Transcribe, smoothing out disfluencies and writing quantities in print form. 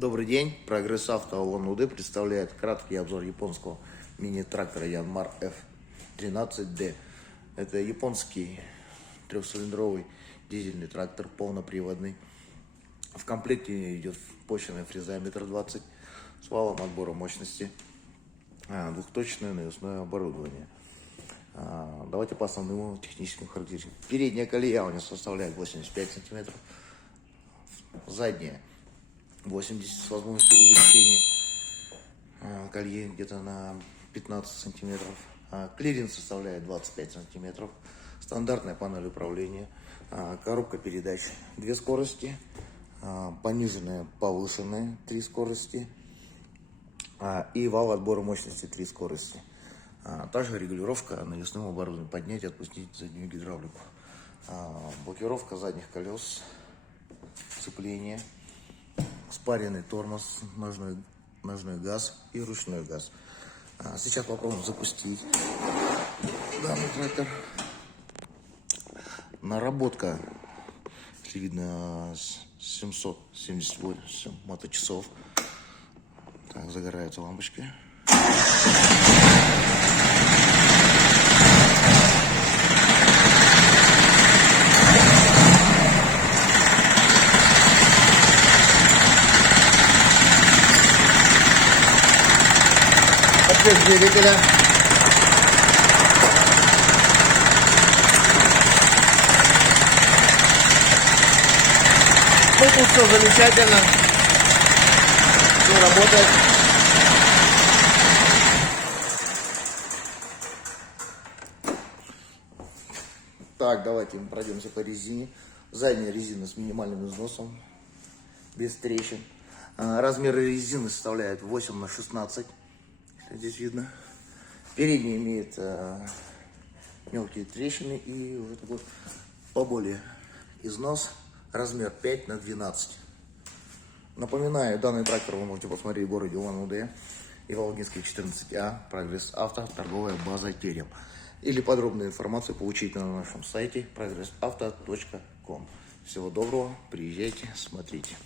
Добрый день. Прогресс Авто Улан-Удэ представляет краткий обзор японского мини-трактора Yanmar F13D. Это японский трехцилиндровый дизельный трактор, полноприводный. В комплекте идет почвенная фреза 1,20 м с валом отбора мощности, двухточное навесное оборудование. Давайте по основным техническим характеристикам. Передняя колея у него составляет 85 сантиметров, задняя 80 с возможностью увеличения колье где-то на 15 сантиметров. Клиренс составляет 25 сантиметров. Стандартная панель управления. Коробка передач 2 скорости. Пониженная, повышенная 3 скорости. И вал отбора мощности 3 скорости. Также регулировка навесным оборудованием. Поднять и отпустить заднюю гидравлику. Блокировка задних колес. Сцепление. Спаренный тормоз, ножной газ и ручной газ. Сейчас попробуем запустить данный трактор. Наработка, если видно, 778 моточасов. Так, загораются лампочки. Ответ двигателя. Ну, тут все замечательно. Все работает. Так, давайте мы пройдемся по резине. Задняя резина с минимальным износом, без трещин. Размеры резины составляют 8х16. Здесь видно. Передняя имеет мелкие трещины и вот такой поболее износ. Размер 5х12. Напоминаю, данный трактор вы можете посмотреть в городе Улан-Удэ и Волгинский 14А. Прогресс Авто, торговая база Терем. Или подробную информацию получите на нашем сайте progressauto.com. Всего доброго, приезжайте, смотрите.